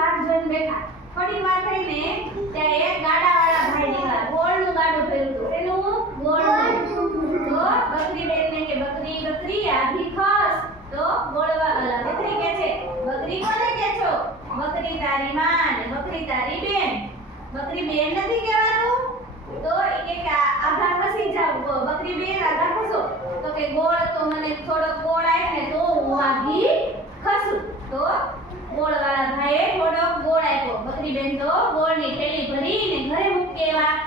વાટ જોઈને બેઠા. થોડી વાર થઈને ત્યાં એક ગાડાવાળા ભાઈ નીકળ્યા. ગોળનું ગાડું ફેરતું. એનું ગોળનું. તો બકરી બેનને કે બકરી બકરી આભી ખસ. તો ગોળવાળા બકરી કહે છે બકરી કોને કહે છો? બકરી તારી માં ને બકરી તારી બેન. બકરી બેન નથી કહેવાતું. તો એ કે આઘા ખસી જાવ. બકરી બેન આઘા ખસો. તો કે ગોળ તો મને થોડોક ગોળ આય ને તો હું આઘી ખસું. તો ગોળવાળા ભાઈએ થોડોક ગોળ આપ્યો. બકરી બેન તો ગોળની થેલી ભરીને ઘરે મૂકી આવ્યા.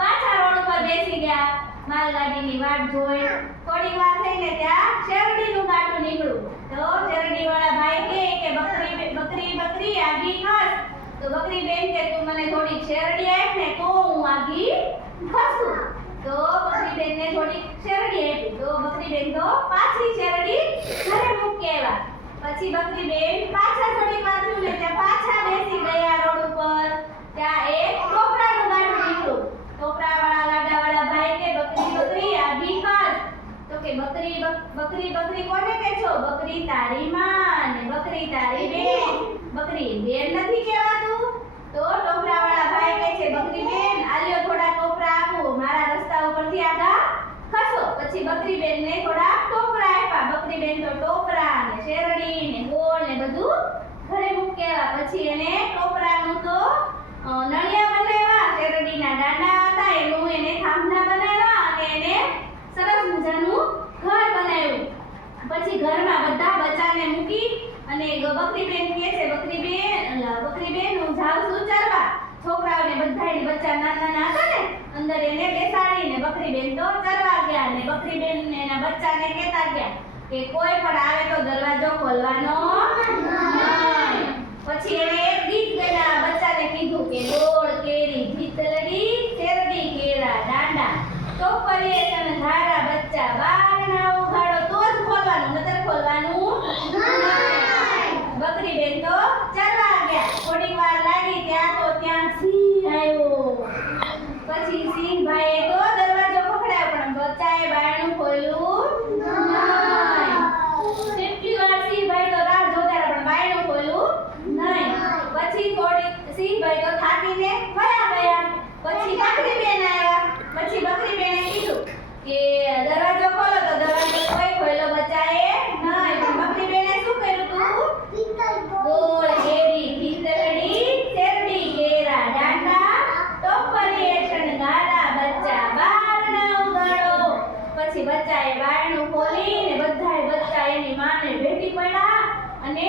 પાછા રોડ પર બેસી ગયા માલગાડીની વાટ જોઈ. થોડી વાર થઈને ત્યાં શેરડીનું ગાડું નીકળ્યું. તો શેરડીવાળા ભાઈ કે બકરી બકરી બકરી આઘી ખસ. તો બકરી બેન કે તું મને થોડી શેરડી આપ ને તો હું આઘી ખસું. તો બકરી બેનને થોડી શેરડી આપી. તો બકરી બેન તો પાછી શેરડી ઘરે મૂકી આવ્યા. પછી બકરી બેન પાછા થોડી વાર થયું ને ત્યાં પાછા બેસી ગયા રોડ ઉપર. ત્યાં એક ટોપરાનું ગાડું નીકળ્યું. ટોપરાવાળા ગાડાવાળા ભાઈ કે બકરી બકરી આઘી ખસ. તો કે બકરી બકરી બકરી કોને કહે છો? બકરી તારી માં ને બકરી તારી બેન. બકરી બેન નથી કહેવાતું. તો ટોપરાવાળા ભાઈ કહે છે બકરી બેન આલ્યો થોડા ટોપરા આપો મારા રસ્તા ઉપરથી આગા ખસો. પછી બકરી બેનને થોડા ટોપરા આપ્યા. બકરી બેન તો ટોપરા ને શેરડી ને ગોળ ને બધું ઘરે મૂકી આવ્યા. પછી એને ટોપરાનું તો નળિયા બનાવ્યા. શેરડીના દાંડા હતા એનું એને થાંભલા બનાવ્યા અને એને સરસ મજાનું ઘર બનાવ્યું. પછી ઘરમાં બધા બચ્ચાને મૂકી અને બકરી બેન કહે છે બકરી બેન હું જાઉં છું ચરવા. છોકરાઓને બધાય બચ્ચા નાના નાના હતા ને અંદર એને બેસાડીને બકરી બેન તો ચરવા ગયા. ને બકરી બેન એના બચ્ચાને કહેતા ગયા કે કોઈ પણ આવે તો દરવાજો ખોલવાનો નહીં. પછી એને એક ગીત ગાયા. બચ્ચાને કીધું કે ગોળ કેરી ભીતરડી શેરડી કેરા દાંડા ટોપરીએ તને ધારા બચ્ચા બાર ના ઉઘાડો તો જ ખોલવાનું નતર ખોલવાનું નહીં. બકરી બેન તો ચરવા ગયા. થોડી વાર લાગી ત્યાં સિંહ આવ્યો. પછી સિંહ ભાઈએ તો દરવાજો પકડાયો પણ બચ્ચાએ બારણું ખોલ્યું નહીં. કેટલી વાર સિંહ ભાઈ તો રાહ જોતા રહ્યા પણ બારણું ખોલ્યું નહીં. પછી થોડી સિંહ ભાઈ તો થાકીને વયા ગયા. પછી બકરી બેન આવ્યા. પછી બકરી બેને કીધું કે દરવાજો ખોલો. તો દરવાજો કોઈ ખોલ્યો બચ્ચાએ નહીં. પણ બકરી બેને શું કર્યું તું? ગોળ કેરી ભીતરડી શેરડી કેરા દાંડા ટોપરીએ શણગારા બચ્ચા બાર ના ઉઘાડો. પછી બચ્ચાએ બારણું ખોલીને બધાય બચ્ચા એની માને ભેટી પડ્યા અને